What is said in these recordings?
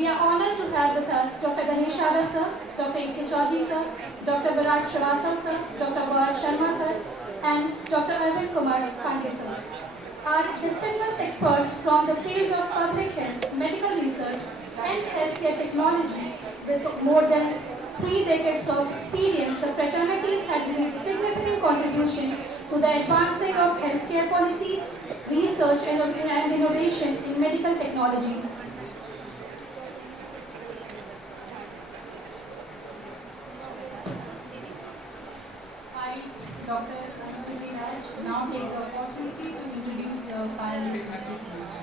We are honored to have with us Dr. Ganesh Yadav sir, Dr. A.K. Chaudhary sir, Dr. Virat Srivastava sir, Dr. Gaurav Sharma sir, and Dr. Arvind Kumar Pandey sir. Our distinguished experts from the field of public health, medical research, and healthcare technology, with more than 3 decades of experience, the fraternities had made significant contribution to the advancing of healthcare policies, research, and innovation in medical technologies. I, Dr. Anurag Raj, now take the opportunity to introduce the panelists recipients.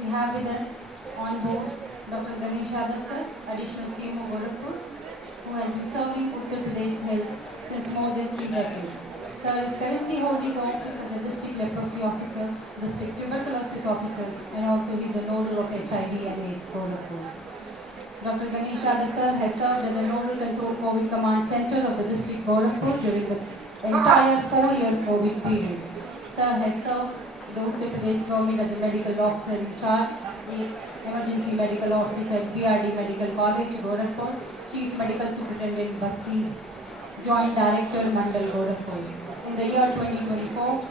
We have with us on board Dr. Ganesh Yadav sir, additional CMO Gorakhpur, who has been serving Uttar Pradesh Health since more than 3 decades. Sir is currently holding the office as a District Leprosy Officer, District Tuberculosis Officer, and also he is a nodal of HIV and AIDS Gorakhpur. Dr. Ganesh Yadav sir has served as a Nodal Control COVID Command Center of the District Gorakhpur during the entire 4-year COVID period. Sir has served the Uttar Pradesh government as a medical officer in charge, the emergency medical officer at BRD Medical College, Gorakhpur, Chief Medical Superintendent Basti, Joint Director Mandal Gorakhpur. In the year 2024,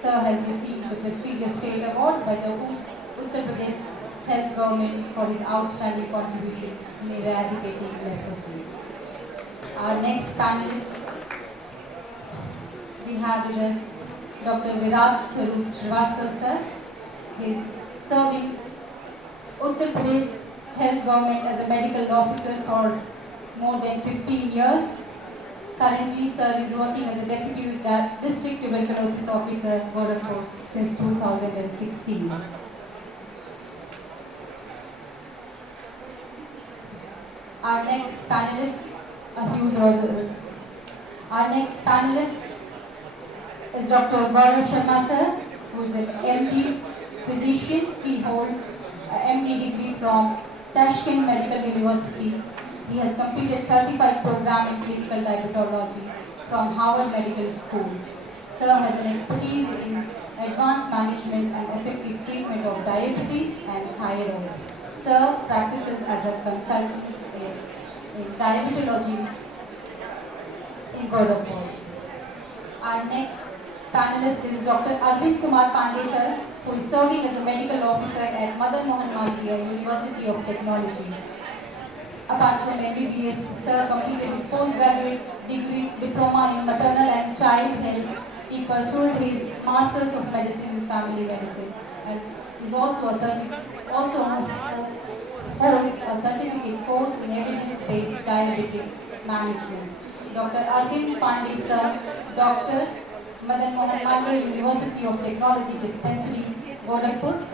Sir has received the prestigious state award by the Uttar Pradesh Health Government for his outstanding contribution in eradicating leprosy. Our next panelist, we have with us Dr. Virat Srivastava sir. He is serving Uttar Pradesh Health Government as a medical officer for more than 15 years. Currently, sir is working as a Deputy District Tuberculosis Officer at Gorakhpur since 2016. Our next panelist, a huge order. Our next panelist is Dr. Gaurav Sharma sir, who is an MD physician. He holds an MD degree from Tashkent Medical University. He has completed certified program in clinical diabetology from Harvard Medical School. Sir has an expertise in advanced management and effective treatment of diabetes and thyroid. Sir practices as a consultant in diabetology in Gorakhpur. Our next panelist is Dr. Arvind Kumar Pandey sir, who is serving as a medical officer at Madan Mohan Malviya University of Technology. Apart from MBBS, sir completed his postgraduate degree diploma in maternal and child health. He pursued his Masters of Medicine in Family Medicine and is also holds a certificate course in evidence-based diabetic management. Dr. Arvind Pandey sir, Dr. Madan Mohan Malviya University of Technology Dispensary, Gorakhpur,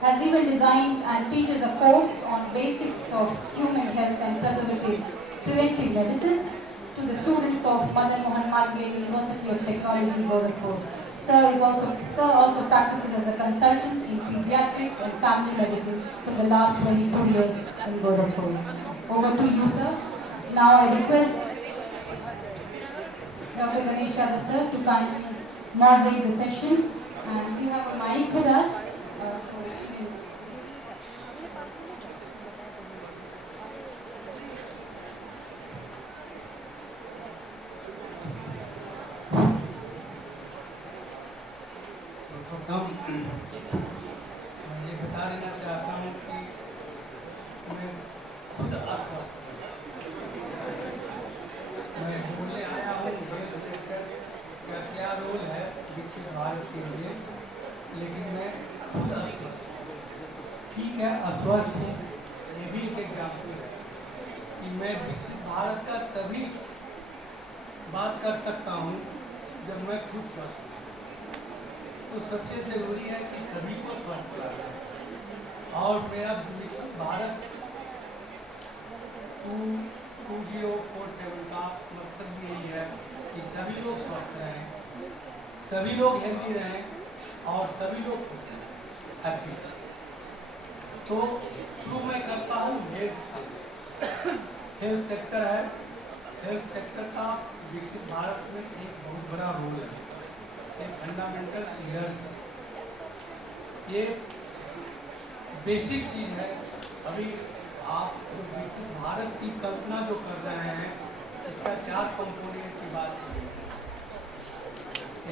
has even designed and teaches a course on basics of human health and preventive medicines to the students of Madan Mohan Malviya University of Technology, Gorakhpur. Sir also practices as a consultant in pediatrics and family medicine for the last 22 years in Gorakhpur. Over to you, sir. Now I request Dr. Ganesh Yadav sir to kindly moderate the session, and we have a mic with us. मैं ये बता देना चाहता हूँ कि मैं खुद आश्वस्त मैं बोलने आया हूँ हेल्थ सेक्टर का क्या रोल है विकसित भारत के लिए, लेकिन मैं खुद अस्वस्थ हूँ। ठीक है, अस्वस्थ हूँ, ये भी एक एग्जाम्पल है कि मैं विकसित भारत का तभी बात कर सकता हूँ जब मैं खुद स्वस्थ हूँ। तो सबसे ज़रूरी है कि सभी को स्वस्थ रखना, और मेरा विकसित भारत 2047 का मकसद भी यही है कि सभी लोग स्वस्थ रहें, सभी लोग हेल्दी रहें और सभी लोग खुश रहें, हैप्पी। तो शुरू मैं करता हूँ हेल्थ सेक्टर है। हेल्थ सेक्टर का विकसित भारत में एक बहुत बड़ा रोल है, एक फंडामेंटल पिलर्स है। ये बेसिक चीज़ है। अभी आप जो विकसित भारत की कल्पना जो कर रहे हैं, इसका 4 कंपोनेंट की बात की।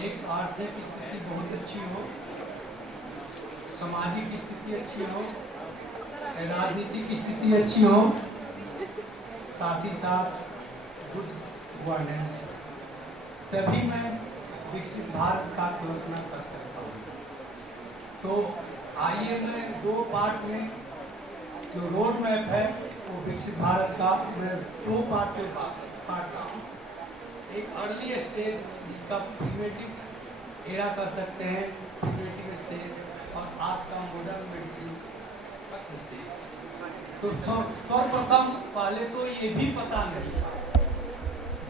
एक, आर्थिक स्थिति बहुत अच्छी हो, सामाजिक स्थिति अच्छी हो, राजनीतिक स्थिति अच्छी हो, साथ ही साथ गुड गवर्नेंस, तभी मैं विकसित भारत का कल्पना कर सकता हूँ। तो आइए मैं 2 पार्ट में जो रोड मैप है वो विकसित भारत का मैं 2 पार्ट में बांट रहा हूँ। एक अर्ली स्टेज जिसका प्रिमेटिव एरा कर सकते हैं, प्रिमेटिव स्टेज, और आज का मॉडर्न मेडिसिन स्टेज। तो सर्वप्रथम पहले तो ये भी पता नहीं था,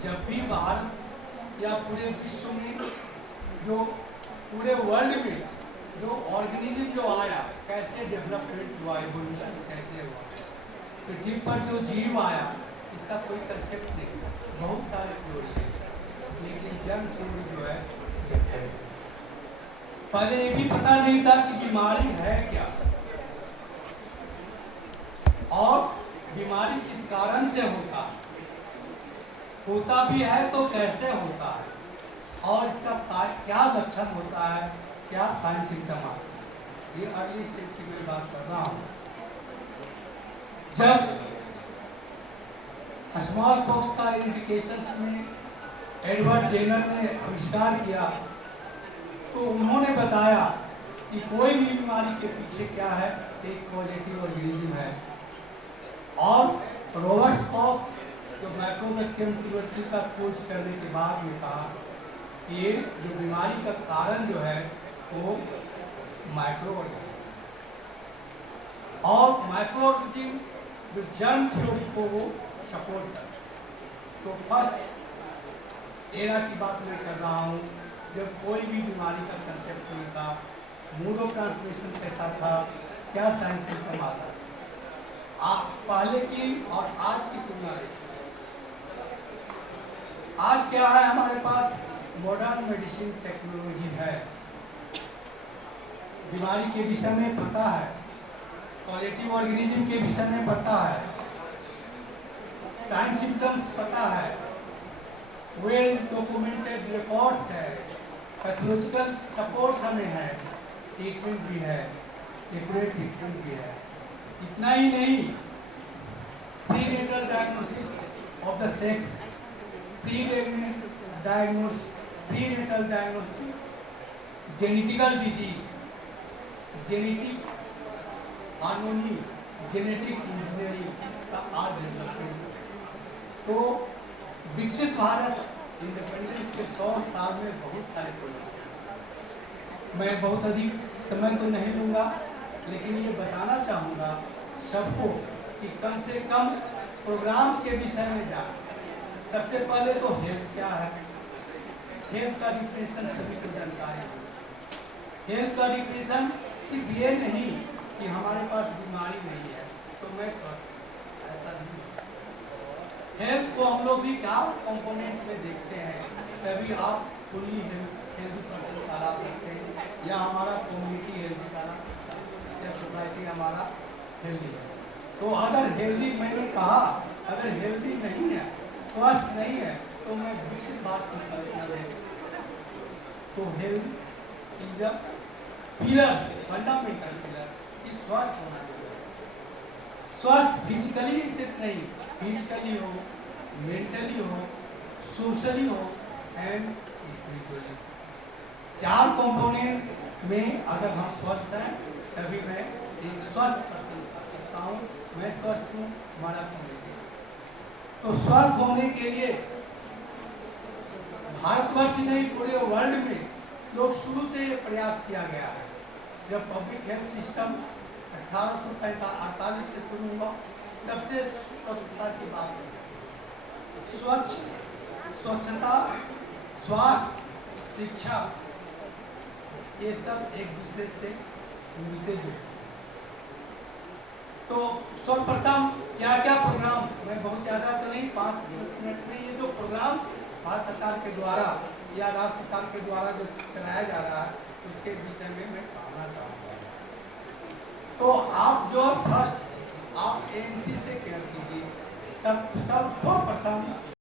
जब भी भारत या पूरे विश्व में जो पूरे वर्ल्ड में जो ऑर्गेनिज्म जो आया, कैसे डेवलपमेंट हुआ, इवोल्यूशन कैसे हुआ, पृथ्वी पर जो जीव आया इसका कोई कंसेप्ट नहीं। बहुत सारे थ्योरी है, लेकिन जर्म थ्योरी जो है एक्सेप्ट है। पहले ये भी पता नहीं था कि बीमारी है क्या, और बीमारी किस कारण से होता भी है तो कैसे होता है, और इसका क्या लक्षण होता है, क्या साइन सिम्टम आते हैं। ये अर्ली स्टेज की मैं बात कर रहा हूँ। जब स्मॉल पॉक्स का इंडिकेशंस में एडवर्ड जेनर ने आविष्कार किया, तो उन्होंने बताया कि कोई भी बीमारी के पीछे क्या है, एक कॉलेटिव ऑर्गेनिज्म है। और रॉबर्ट कॉक जो माइक्रोबैक्टीरियम का खोज करने के बाद में कहा कि ये जो बीमारी का कारण जो है वो माइक्रो और माइक्रोऑर्गेनिज्म जो जर्म थ्योरी को वो सपोर्ट कर। तो फर्स्ट एरा की बात मैं कर रहा हूँ, जब कोई भी बीमारी का कंसेप्ट नहीं था, मोड ऑफ ट्रांसमिशन कैसा था, क्या साइन सिम्टम आता है। पहले की और आज की तुलना है। आज क्या है, हमारे पास मॉडर्न मेडिसिन टेक्नोलॉजी है, बीमारी के विषय में पता है, कॉलेटिव ऑर्गेनिज्म के विषय में पता है, साइन सिम्टम्स पता है, वेल डॉक्यूमेंटेड रिकॉर्ड्स है, पैथोलॉजिकल सपोर्ट्स हमें है, ट्रीटमेंट भी है, एक्यूरेट ट्रीटमेंट भी है। इतना ही नहीं, prenatal diagnosis of the sex, prenatal diagnostic, genetical disease, genetic harmony, genetic engineering का आज डेवलपमेंट। तो विकसित भारत इंडिपेंडेंस के 100 साल में बहुत सारे प्रोग्राम, मैं बहुत अधिक समय तो नहीं लूँगा, लेकिन ये बताना चाहूँगा सबको कि कम से कम प्रोग्राम्स के विषय में जाए। सबसे पहले तो हेल्थ क्या है, हेल्थ का डिफिनेशन सभी को जानकारी है। हेल्थ का डिफिनेशन सिर्फ ये नहीं कि हमारे पास बीमारी नहीं है तो मैं स्वस्थ, ऐसा नहीं। हेल्थ को हम लोग भी 4 कंपोनेंट में देखते हैं, तभी आप फुल्ली हेल्दी पर्सन कहला सकते हैं, या हमारा कम्युनिटी हेल्दी कहला सकता है, या सोसाइटी हमारा हेल्दी है। तो अगर हेल्दी, मैंने कहा अगर हेल्दी नहीं है, स्वस्थ नहीं है, तो मैं विकसित भारत की कल्पना नहीं। तो health is the pillars, fundamental pillars, इस स्वस्थ होना चाहिए। स्वस्थ फिजिकली सिर्फ नहीं, फिजिकली हो, मेंटली हो, सोशली हो एंड स्पिरिचुअली। 4 कंपोनेंट में अगर हम स्वस्थ हैं, तभी मैं एक स्वस्थ पर्सन कर सकता हूँ। मैं स्वस्थ हूँ, हमारा कम्युनिटी। तो स्वस्थ होने के लिए भारतवर्ष नहीं, पूरे वर्ल्ड में लोग शुरू से ये प्रयास किया गया है। जब पब्लिक हेल्थ सिस्टम 1848 से शुरू हुआ, तब से स्वच्छता की बात है। स्वच्छता, स्वास्थ्य, शिक्षा, ये सब एक दूसरे से मिलते जुलते। तो सर्वप्रथम क्या क्या प्रोग्राम, मैं बहुत ज़्यादा तो नहीं, 5-10 मिनट में ये जो प्रोग्राम भारत सरकार के द्वारा या राज्य सरकार के द्वारा जो चलाया जा रहा है, उसके विषय में मैं कहना चाहूँगा। तो आप जो फर्स्ट आप एएनसी से केयर कीजिए। सब सब प्रथम